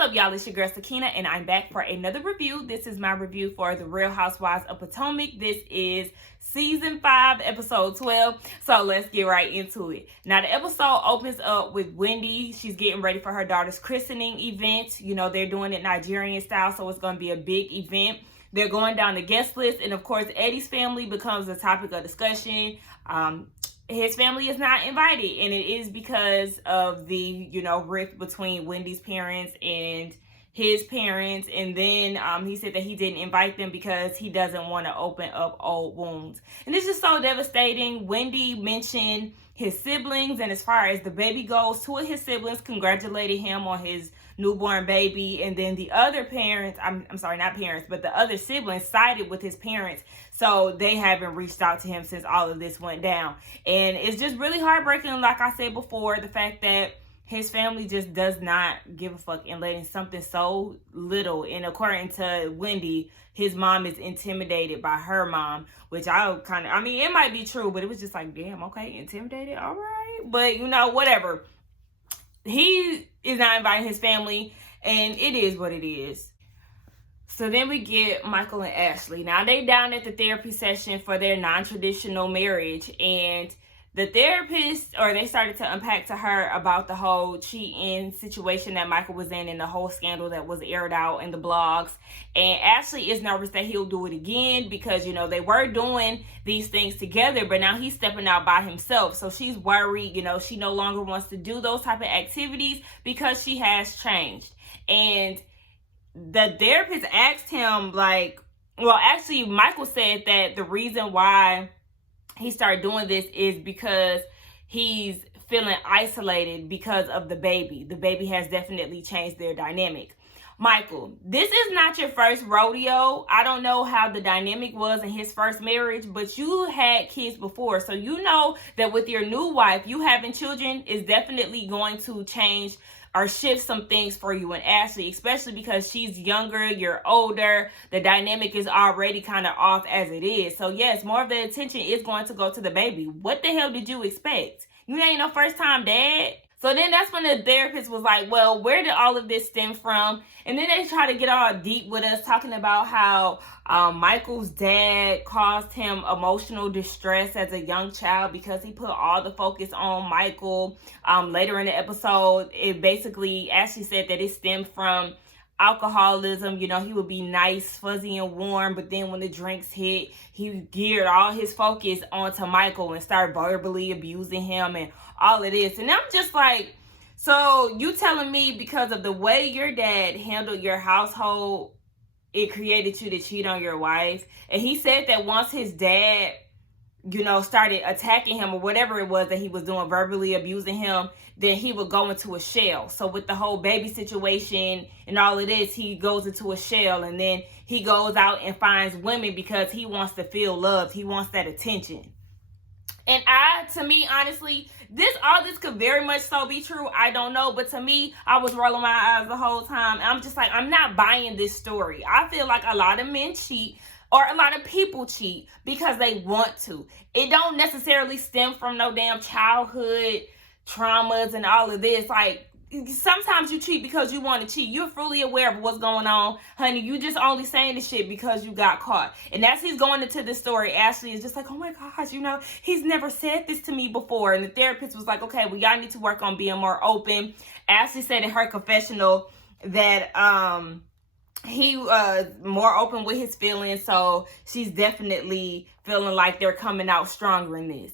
What's up, y'all? It's your girl Sakina, and I'm back for another review. This is my review for The Real Housewives of Potomac. This is season 5, episode 12. So let's get right into it. Now, the episode opens up with Wendy. She's getting ready for her daughter's christening event. You know, they're doing it Nigerian style, so it's going to be a big event. They're going down the guest list, and of course, Eddie's family becomes a topic of discussion. His family is not invited, and it is because of the, rift between Wendy's parents and his parents. And then he said that he didn't invite them because he doesn't want to open up old wounds. And it's just so devastating. Wendy mentioned his siblings, and as far as the baby goes, 2 of his siblings congratulated him on his newborn baby, and then the other parents, I'm sorry, not parents, but the other siblings sided with his parents, so they haven't reached out to him since all of this went down. And it's just really heartbreaking, like I said before, the fact that his family just does not give a fuck in letting something so little. And according to Wendy, his mom is intimidated by her mom, which it might be true, but it was just like, damn, okay, intimidated, all right. But, whatever. He is not inviting his family, and it is what it is. So then we get Michael and Ashley. Now, they down at the therapy session for their non-traditional marriage, and the therapist, they started to unpack to her about the whole cheating situation that Michael was in and the whole scandal that was aired out in the blogs. And Ashley is nervous that he'll do it again because, they were doing these things together, but now he's stepping out by himself. So she's worried, she no longer wants to do those type of activities because she has changed. And the therapist asked him, Michael said that the reason why he started doing this is because he's feeling isolated because of the baby. The baby has definitely changed their dynamic. Michael, this is not your first rodeo. I don't know how the dynamic was in his first marriage, but you had kids before. So you know that with your new wife, you having children is definitely going to change or shift some things for you and Ashley, especially because she's younger, you're older, the dynamic is already kind of off as it is. So yes, more of the attention is going to go to the baby. What the hell did you expect? You ain't no first time dad. So then that's when the therapist was like, well, where did all of this stem from? And then they try to get all deep with us, talking about how Michael's dad caused him emotional distress as a young child because he put all the focus on Michael. Later in the episode, it basically, Ashley said that it stemmed from alcoholism. He would be nice, fuzzy, and warm, but then when the drinks hit, he geared all his focus onto Michael and started verbally abusing him and all of this. And I'm just like, so you telling me because of the way your dad handled your household, it created you to cheat on your wife? And he said that once his dad, started attacking him or whatever it was that he was doing, verbally abusing him, then he would go into a shell. So with the whole baby situation and all of this, he goes into a shell, and then he goes out and finds women because he wants to feel loved. He wants that attention. And to me, honestly, all this could very much so be true. I don't know. But to me, I was rolling my eyes the whole time. I'm just like, I'm not buying this story. I feel like a lot of men cheat, or a lot of people cheat because they want to. It don't necessarily stem from no damn childhood traumas and all of this. Like, sometimes you cheat because you want to cheat. You're fully aware of what's going on, honey. You just only saying this shit because you got caught. And as he's going into this story, Ashley is just like, oh my gosh, he's never said this to me before. And the therapist was like, okay, well, y'all need to work on being more open. Ashley said in her confessional that he more open with his feelings, so she's definitely feeling like they're coming out stronger in this.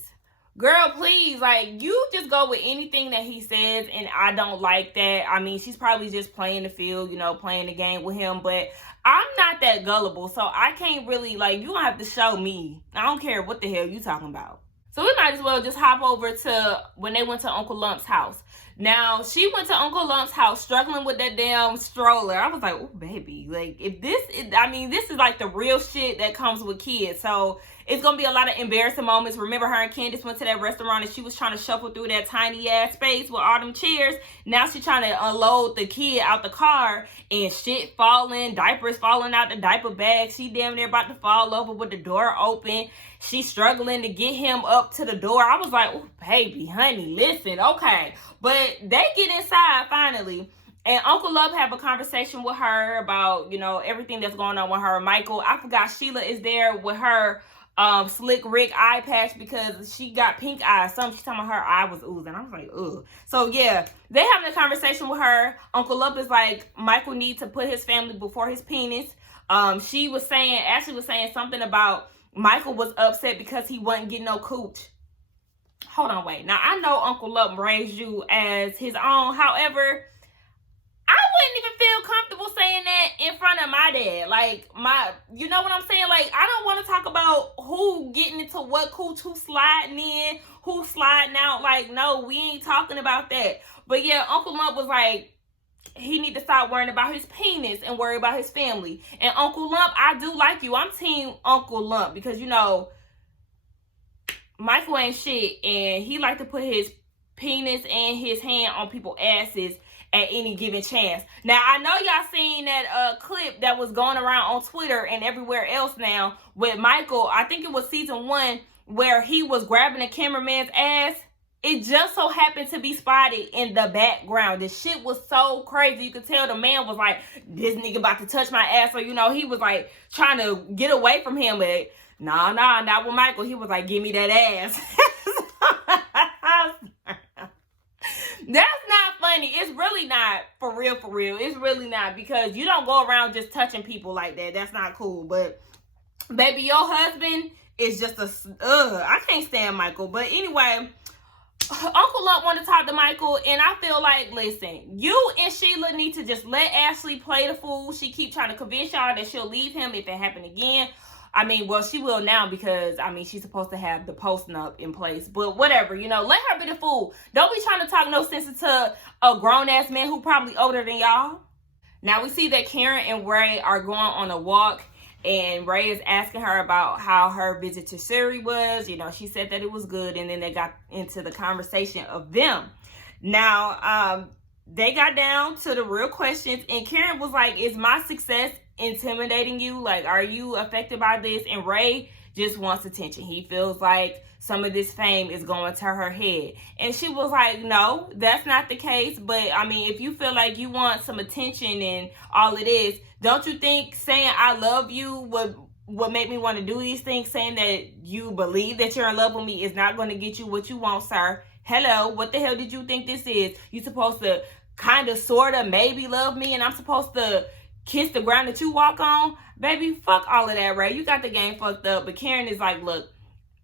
Girl, please, you just go with anything that he says, and I don't like that. I mean, she's probably just playing the field, playing the game with him, but I'm not that gullible, so I can't really, you don't have to show me. I don't care what the hell you talking about. So we might as well just hop over to when they went to Uncle Lump's house. Now, she went to Uncle Lump's house struggling with that damn stroller. I was like, oh, baby. This is like the real shit that comes with kids. So it's going to be a lot of embarrassing moments. Remember, her and Candice went to that restaurant and she was trying to shuffle through that tiny ass space with all them chairs. Now she's trying to unload the kid out the car and shit falling, diapers falling out the diaper bag. She damn near about to fall over with the door open. She's struggling to get him up to the door. I was like, oh, baby, honey, listen, okay. But they get inside finally. And Uncle Love have a conversation with her about, you know, everything that's going on with her. Michael, I forgot Sheila is there with her slick Rick eye patch because she got pink eyes. She's talking about her eye was oozing. I was like, ugh. So yeah, they having a conversation with her. Uncle Love is like, Michael needs to put his family before his penis. Ashley was saying something about Michael was upset because he wasn't getting no cooch. Hold on, wait. Now I know Uncle Love raised you as his own. However, I wouldn't even feel comfortable saying that in front of my dad. Like, you know what I'm saying? Like, I don't want to talk about who getting into what cooch, who sliding in, who sliding out. Like, no, we ain't talking about that. But yeah, Uncle Lump was like, he need to stop worrying about his penis and worry about his family. And Uncle Lump, I do like you. I'm team Uncle Lump because, you know, Michael ain't shit. And he like to put his penis and his hand on people's asses at any given chance. Now, I know y'all seen that clip that was going around on Twitter and everywhere else now with Michael. I think it was season 1 where he was grabbing a cameraman's ass. It just so happened to be spotted in the background. The shit was so crazy. You could tell the man was like, this nigga about to touch my ass. So, you know, he was like trying to get away from him. But nah, not with Michael. He was like, give me that ass. That's not funny. It's really not. For real. It's really not, because you don't go around just touching people like that. That's not cool. But baby, your husband is just I can't stand Michael. But anyway, Uncle Lump want to talk to Michael, and I feel like, listen, you and Sheila need to just let Ashley play the fool. She keep trying to convince y'all that she'll leave him if it happen again. I mean, well, she will now because, I mean, she's supposed to have the posting up in place. But whatever, you know, let her be the fool. Don't be trying to talk no sense into a grown-ass man who probably older than y'all. Now, we see that Karen and Ray are going on a walk, and Ray is asking her about how her visit to Surrey was. You know, she said that it was good, and then they got into the conversation of them. Now, they got down to the real questions, and Karen was like, is my success intimidating you? Like, are you affected by this? And Ray just wants attention. He feels like some of this fame is going to her head. And she was like, no, that's not the case. But I mean, if you feel like you want some attention and all it is, don't you think saying I love you would make me want to do these things? Saying that you believe that you're in love with me is not going to get you what you want, sir. Hello, what the hell did you think this is? You supposed to kind of, sort of, maybe love me, and I'm supposed to kiss the ground that you walk on? Baby, fuck all of that, Ray. You got the game fucked up. But Karen is like, look,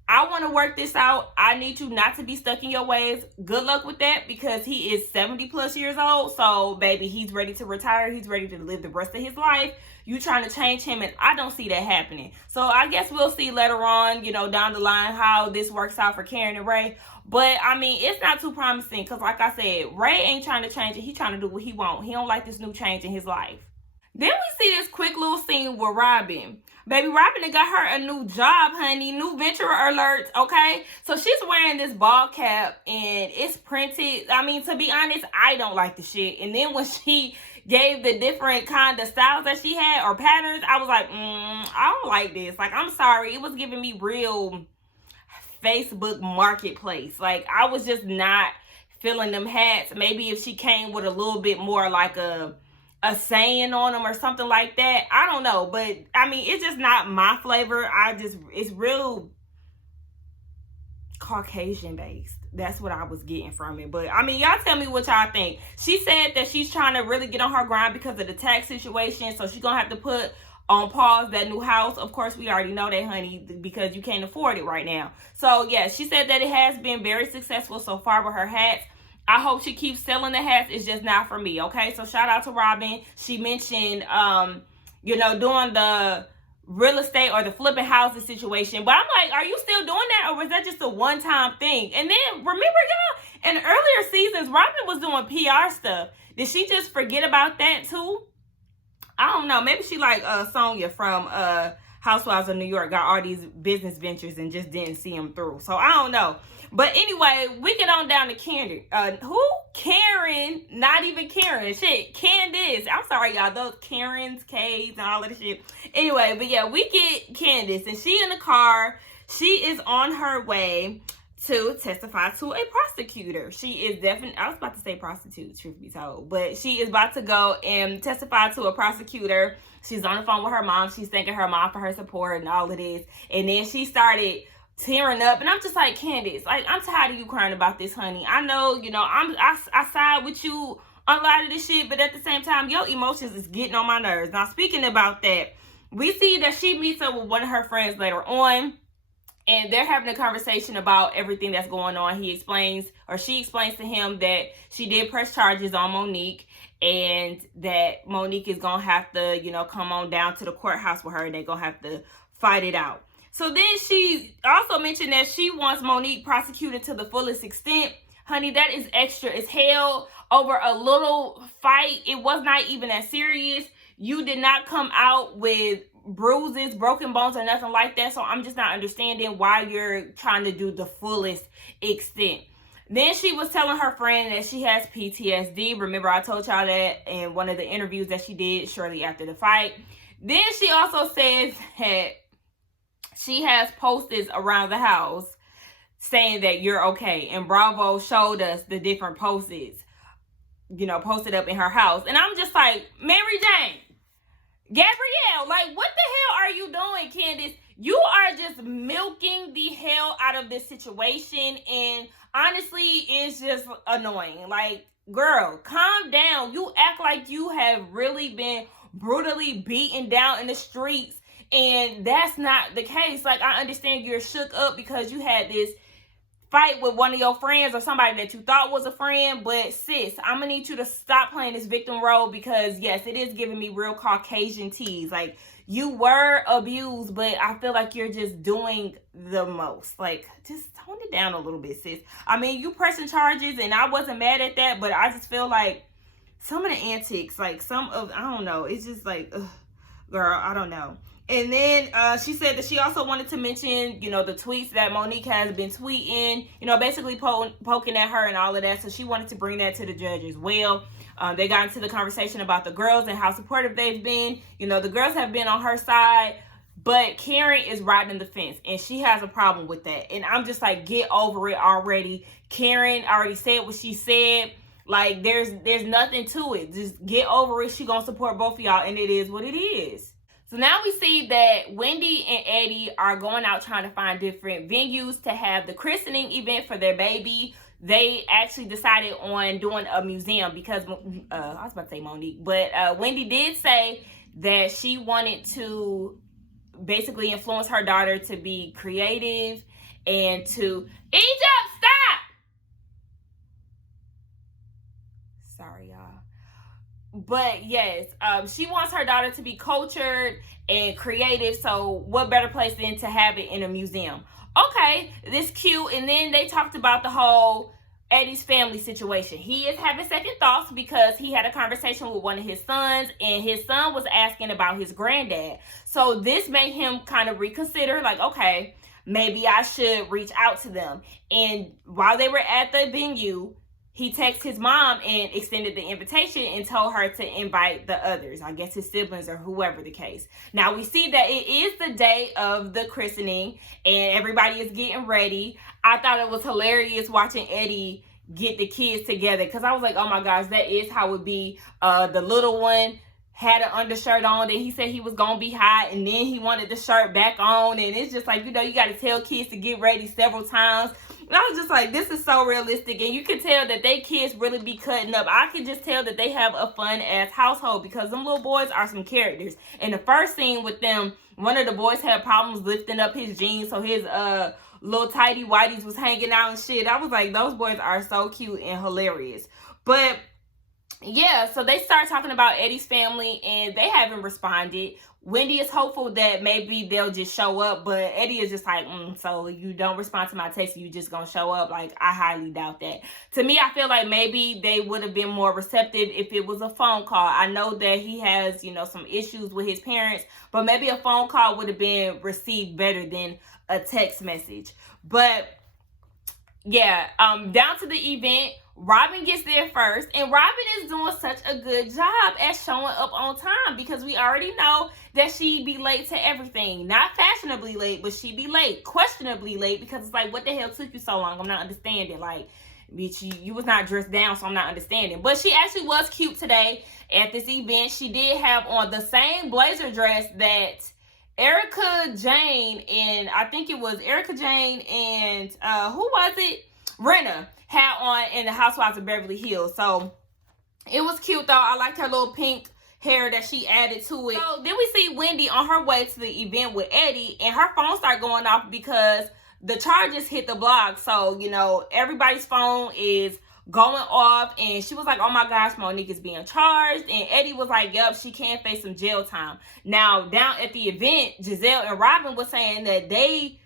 I want to work this out. I need you not to be stuck in your ways. Good luck with that, because he is 70 plus years old. So, baby, he's ready to retire. He's ready to live the rest of his life. You trying to change him, and I don't see that happening. So, I guess we'll see later on, you know, down the line how this works out for Karen and Ray. But, I mean, it's not too promising because, like I said, Ray ain't trying to change it. He trying to do what he want. He don't like this new change in his life. Then we see this quick little scene with Robyn. Baby, Robyn got her a new job, honey. New venture alert, okay? So she's wearing this ball cap, and it's printed. I mean, to be honest, I don't like the shit. And then when she gave the different kind of styles that she had, or patterns, I was like, I don't like this. Like, I'm sorry. It was giving me real Facebook marketplace. Like, I was just not feeling them hats. Maybe if she came with a little bit more like a saying on them or something like that, I don't know. But I mean, it's just not my flavor. It's real Caucasian based. That's what I was getting from it. But I mean, y'all tell me what y'all think. She said that she's trying to really get on her grind because of the tax situation, so she's gonna have to put on pause that new house. Of course, we already know that, honey, because you can't afford it right now. So yeah, she said that it has been very successful so far with her hats. I hope she keeps selling the hats. It's just not for me, okay? So shout out to Robyn. She mentioned, you know, doing the real estate or the flipping houses situation. But I'm like, are you still doing that, or was that just a one-time thing? And then, remember, y'all, in earlier seasons, Robyn was doing PR stuff. Did she just forget about that, too? I don't know. Maybe she like Sonya from Housewives of New York, got all these business ventures and just didn't see them through. So I don't know. But anyway, we get on down to Candice. Who? Karen. Not even Karen. Shit. Candice. I'm sorry, y'all. Those Karens, K's, and all of the shit. Anyway, but yeah, we get Candice. And she in the car. She is on her way to testify to a prosecutor. She is definitely, I was about to say prostitute, truth be told, but she is about to go and testify to a prosecutor. She's on the phone with her mom. She's thanking her mom for her support and all of this. And then she started tearing up, and I'm just like, Candice, like, I'm tired of you crying about this, honey. I know, I side with you on a lot of this shit, but at the same time, your emotions is getting on my nerves. Now, speaking about that, we see that she meets up with one of her friends later on, and they're having a conversation about everything that's going on. She explains to him that she did press charges on Monique, and that Monique is going to have to, come on down to the courthouse with her, and they're going to have to fight it out. So then she also mentioned that she wants Monique prosecuted to the fullest extent. Honey, that is extra as hell over a little fight. It was not even that serious. You did not come out with bruises, broken bones, or nothing like that. So I'm just not understanding why you're trying to do the fullest extent. Then she was telling her friend that she has PTSD. Remember, I told y'all that in one of the interviews that she did shortly after the fight. Then she also says that she has posters around the house saying that you're okay. And Bravo showed us the different posters, posted up in her house. And I'm just like, Mary Jane, Gabrielle, like, what the hell are you doing, Candice? You are just milking the hell out of this situation. And honestly, it's just annoying. Like, girl, calm down. You act like you have really been brutally beaten down in the streets. And that's not the case. Like, I understand you're shook up because you had this fight with one of your friends or somebody that you thought was a friend, but sis, I'm gonna need you to stop playing this victim role, because yes, it is giving me real Caucasian tease. Like, you were abused, but I feel like you're just doing the most. Like, just tone it down a little bit, sis. I mean, you pressing charges, and I wasn't mad at that, but I just feel like some of the antics, like I don't know, it's just like, ugh, girl, I don't know. And then she said that she also wanted to mention, the tweets that Monique has been tweeting, basically poking at her and all of that. So she wanted to bring that to the judge as well. They got into the conversation about the girls and how supportive they've been. The girls have been on her side, but Karen is riding the fence, and she has a problem with that. And I'm just like, get over it already. Karen already said what she said. Like, there's nothing to it. Just get over it. She gonna support both of y'all, and it is what it is. So now we see that Wendy and Eddie are going out trying to find different venues to have the christening event for their baby. They actually decided on doing a museum because, I was about to say Monique, but Wendy did say that she wanted to basically influence her daughter to be creative and to... Egypt, stop! Sorry, y'all. But yes, she wants her daughter to be cultured and creative. So what better place than to have it in a museum? Okay, this cute. And then they talked about the whole Eddie's family situation. He is having second thoughts because he had a conversation with one of his sons, and his son was asking about his granddad. So this made him kind of reconsider, like, okay, maybe I should reach out to them. And while they were at the venue, he texted his mom and extended the invitation and told her to invite the others, I guess his siblings or whoever the case. Now we see that it is the day of the christening and everybody is getting ready. I thought it was hilarious watching Eddie get the kids together, because I was like, oh my gosh, that is how it would be. The little one had an undershirt on, and he said he was gonna be hot, and then he wanted the shirt back on, and it's just like, you got to tell kids to get ready several times. And I was just like, this is so realistic, and you can tell that they kids really be cutting up. I can just tell that they have a fun-ass household, because them little boys are some characters. In the first scene with them, one of the boys had problems lifting up his jeans, so his little tighty whities was hanging out and shit. I was like, those boys are so cute and hilarious. But yeah, so they start talking about Eddie's family, and they haven't responded. Wendy is hopeful that maybe they'll just show up, but Eddie is just like, so you don't respond to my text, you just gonna show up? Like, I highly doubt that. To me, I feel like maybe they would have been more receptive if it was a phone call. I know that he has, some issues with his parents, but maybe a phone call would have been received better than a text message. But yeah, down to the event, Robyn gets there first, and Robyn is doing such a good job at showing up on time, because we already know that she be late to everything. Not fashionably late, but she be late. Questionably late, because it's like, what the hell took you so long? I'm not understanding. Like, bitch, you was not dressed down, so I'm not understanding. But she actually was cute today at this event. She did have on the same blazer dress that Erica Jane and I think it was Erica Jane and who was it? Renna had on in the Housewives of Beverly Hills. So it was cute though. I liked her little pink hair that she added to it. So then we see Wendy on her way to the event with Eddie, and her phone started going off because the charges hit the block. So, you know, everybody's phone is going off, and she was like, oh my gosh, Monique is being charged. And Eddie was like, yep, she can face some jail time. Now, down at the event, Giselle and Robyn was saying that they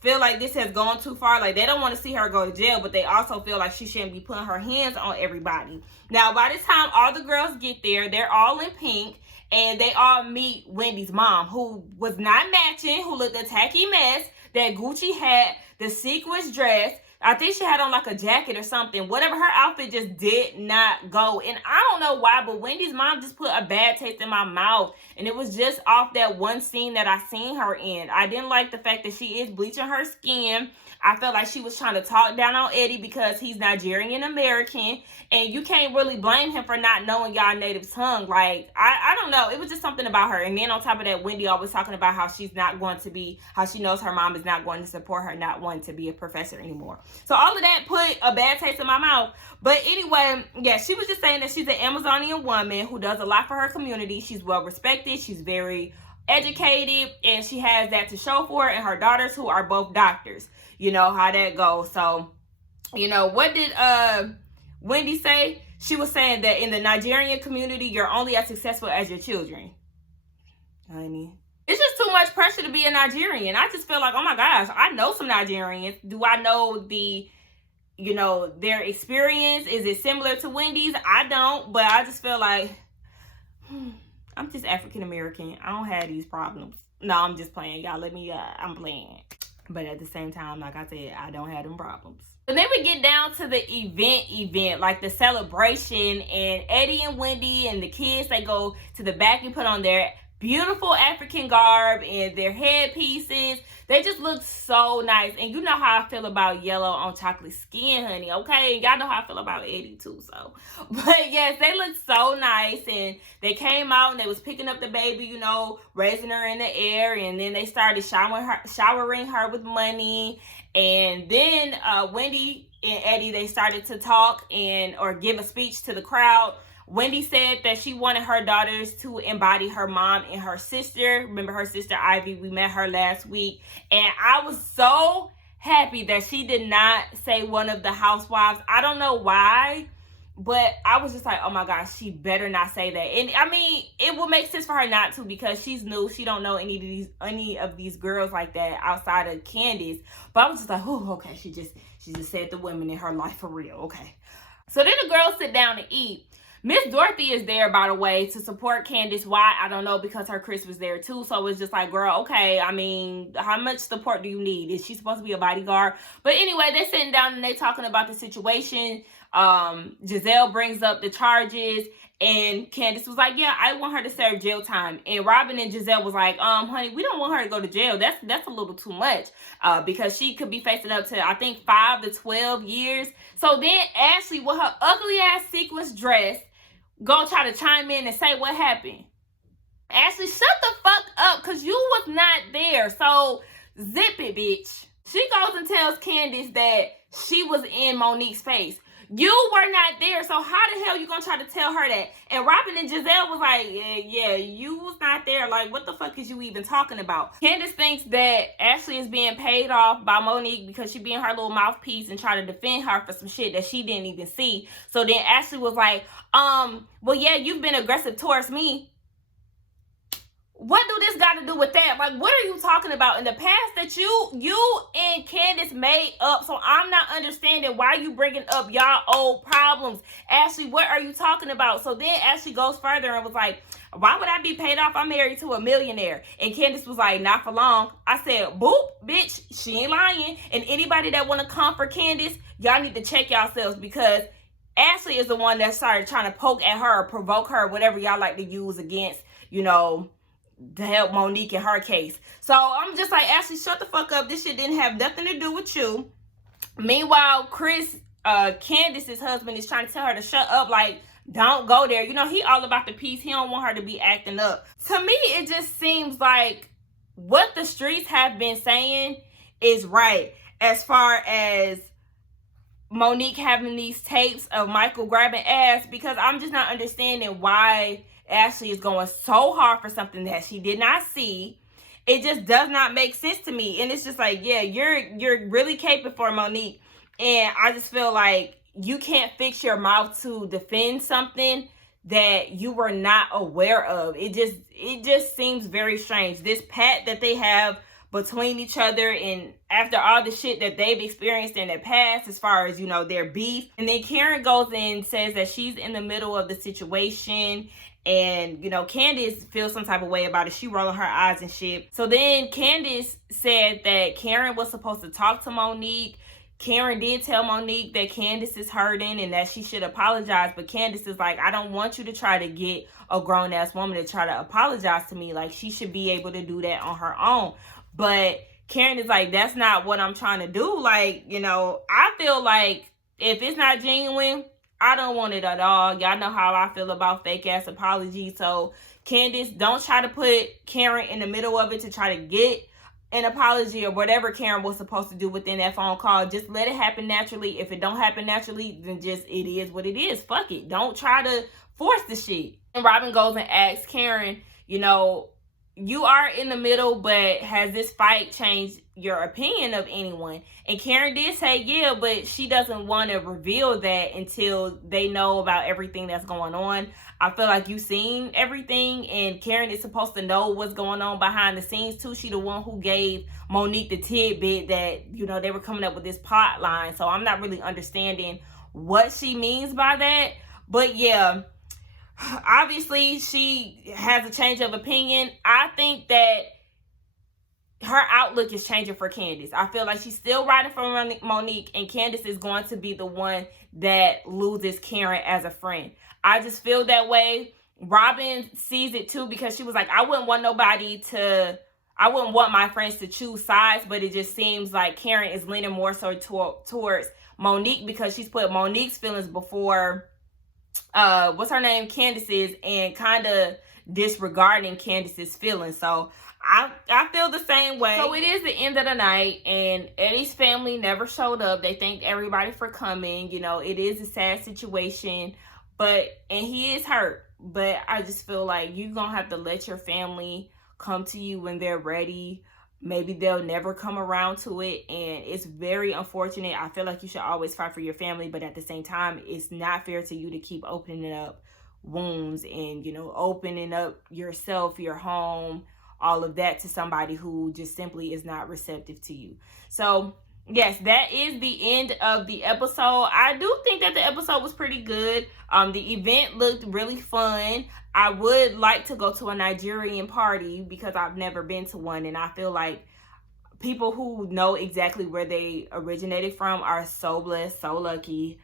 feel like this has gone too far. Like, they don't want to see her go to jail, but they also feel like she shouldn't be putting her hands on everybody. Now, by this time, all the girls get there. They're all in pink, and they all meet Wendy's mom, who was not matching, who looked a tacky mess. That Gucci hat, the sequins dress, I think she had on like a jacket or something. Whatever, her outfit just did not go. And I don't know why, but Wendy's mom just put a bad taste in my mouth. And it was just off that one scene that I seen her in. I didn't like the fact that she is bleaching her skin. I felt like she was trying to talk down on Eddie because he's Nigerian American. And you can't really blame him for not knowing y'all native tongue. Like, I don't know. It was just something about her. And then on top of that, Wendy always talking about how she's not going to be, how she knows her mom is not going to support her, not wanting to be a professor anymore. So all of that put a bad taste in my mouth. But anyway, yeah, she was just saying that she's an Amazonian woman who does a lot for her community. She's well respected. She's very educated, and she has that to show for it. And her daughters, who are both doctors, you know how that goes. So, you know, what did Wendy say? She was saying that in the Nigerian community, you're only as successful as your children. Honey, it's just too much pressure to be a Nigerian. I just feel like, oh my gosh, I know some Nigerians. Do I know the, you know, their experience? Is it similar to Wendy's? I don't, but I just feel like, I'm just African American. I don't have these problems. No, I'm just playing. Y'all let me, I'm playing. But at the same time, like I said, I don't have them problems. And then we get down to the event, like the celebration, and Eddie and Wendy and the kids, they go to the back and put on their beautiful African garb and their headpieces. They just look so nice. And you know how I feel about yellow on chocolate skin, honey, okay? Y'all know how I feel about Eddie too, so. But yes, they look so nice. And they came out and they was picking up the baby, you know, raising her in the air. And then they started showering her with money. And then Wendy and Eddie, they started to talk or give a speech to the crowd. Wendy said that she wanted her daughters to embody her mom and her sister. Remember her sister Ivy? We met her last week. And I was so happy that she did not say one of the housewives. I don't know why, but I was just like, oh my gosh, she better not say that. And I mean, it will make sense for her not to, because she's new. She don't know any of these girls like that outside of Candice. But I was just like, oh, okay. She just said the women in her life for real. Okay. So then the girls sit down to eat. Miss Dorothy is there, by the way, to support Candice. Why? I don't know, because her Chris was there too. So it's just like, girl, okay, I mean, how much support do you need? Is she supposed to be a bodyguard? But anyway, they're sitting down and they're talking about the situation. Giselle brings up the charges, and Candice was like, yeah, I want her to serve jail time. And Robyn and Giselle was like, honey, we don't want her to go to jail. That's a little too much, because she could be facing up to, I think, 5 to 12 years. So then Ashley, with her ugly ass sequins dress, gonna try to chime in and say what happened. Ashley, shut the fuck up, because you was not there. So zip it, bitch. She goes and tells Candice that she was in Monique's face. You were not there, so how the hell you gonna try to tell her that? And Robyn and Giselle was like, yeah, you was not there. Like, what the fuck is you even talking about? Candice thinks that Ashley is being paid off by Monique because she being her little mouthpiece and try to defend her for some shit that she didn't even see. So then Ashley was like, well, yeah, you've been aggressive towards me. What do this got to do with that? Like, what are you talking about? In the past that you and Candice made up, so I'm not understanding why you bringing up y'all old problems. Ashley, what are you talking about? So then Ashley goes further and was like, Why would I be paid off? I'm married to a millionaire. And Candice was like, not for long. I said, boop, bitch, she ain't lying. And anybody that want to come for Candice, y'all need to check yourselves, because Ashley is the one that started trying to poke at her or provoke her, whatever y'all like to use against, you know, to help Monique in her case. So I'm just like, Ashley, shut the fuck up. This shit didn't have nothing to do with you. Meanwhile, Candice's husband is trying to tell her to shut up, like, don't go there. You know, he all about the peace. He don't want her to be acting up. To me, it just seems like what the streets have been saying is right, as far as Monique having these tapes of Michael grabbing ass, because I'm just not understanding why Ashley is going so hard for something that she did not see. It just does not make sense to me. And it's just like, yeah, you're really caping for Monique. And I just feel like you can't fix your mouth to defend something that you were not aware of. It just seems very strange. This pact that they have between each other, and after all the shit that they've experienced in the past, as far as, you know, their beef. And then Karen goes and says that she's in the middle of the situation, and, you know, Candice feels some type of way about it. She rolling her eyes and shit. So then Candice said that Karen was supposed to talk to Monique. Karen did tell Monique that Candice is hurting and that she should apologize. But Candice is like, I don't want you to try to get a grown-ass woman to try to apologize to me. Like, she should be able to do that on her own. But Karen is like, that's not what I'm trying to do. Like, you know, I feel like if it's not genuine, I don't want it at all. Y'all know how I feel about fake-ass apologies. So, Candice, don't try to put Karen in the middle of it to try to get an apology or whatever Karen was supposed to do within that phone call. Just let it happen naturally. If it don't happen naturally, then just it is what it is. Fuck it. Don't try to force the shit. And Robyn goes and asks Karen, you know, you are in the middle, but has this fight changed your opinion of anyone? And Karen did say, yeah, but she doesn't want to reveal that until they know about everything that's going on. I feel like you've seen everything, and Karen is supposed to know what's going on behind the scenes too. She the one who gave Monique the tidbit that, you know, they were coming up with this plot line. So I'm not really understanding what she means by that. But yeah, obviously she has a change of opinion. I think that her outlook is changing for Candice. I feel like she's still riding for Monique, and Candice is going to be the one that loses Karen as a friend. I just feel that way. Robyn sees it too, because she was like, I wouldn't want my friends to choose sides, but it just seems like Karen is leaning more so towards Monique, because she's put Monique's feelings before what's her name, Candice's, and kind of disregarding Candice's feelings. So I feel the same way. So it is the end of the night, and Eddie's family never showed up. They thanked everybody for coming. You know, it is a sad situation, and he is hurt. But I just feel like you're gonna have to let your family come to you when they're ready. Maybe they'll never come around to it, and it's very unfortunate. I feel like you should always fight for your family, but at the same time, it's not fair to you to keep opening up wounds and, you know, opening up yourself, your home, all of that to somebody who just simply is not receptive to you. So yes, that is the end of the episode. I do think that the episode was pretty good. The event looked really fun. I would like to go to a Nigerian party because I've never been to one, and I feel like people who know exactly where they originated from are so blessed, so lucky,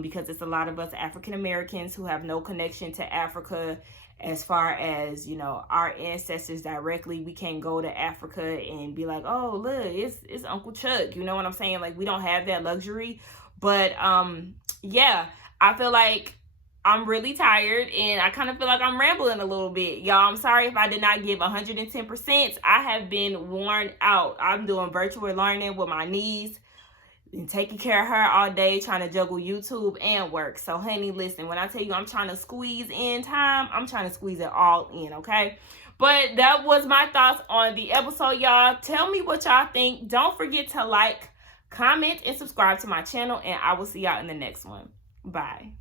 because it's a lot of us African Americans who have no connection to Africa as far as, you know, our ancestors directly. We can't go to Africa and be like, oh, look, it's Uncle Chuck. You know what I'm saying? Like, we don't have that luxury. But yeah, I feel like I'm really tired, and I kind of feel like I'm rambling a little bit. Y'all, I'm sorry if I did not give 110%. I have been worn out. I'm doing virtual learning with my niece and taking care of her all day, trying to juggle YouTube and work. So, honey, listen, when I tell you I'm trying to squeeze in time, I'm trying to squeeze it all in, okay? But that was my thoughts on the episode, y'all. Tell me what y'all think. Don't forget to like, comment, and subscribe to my channel, and I will see y'all in the next one. Bye.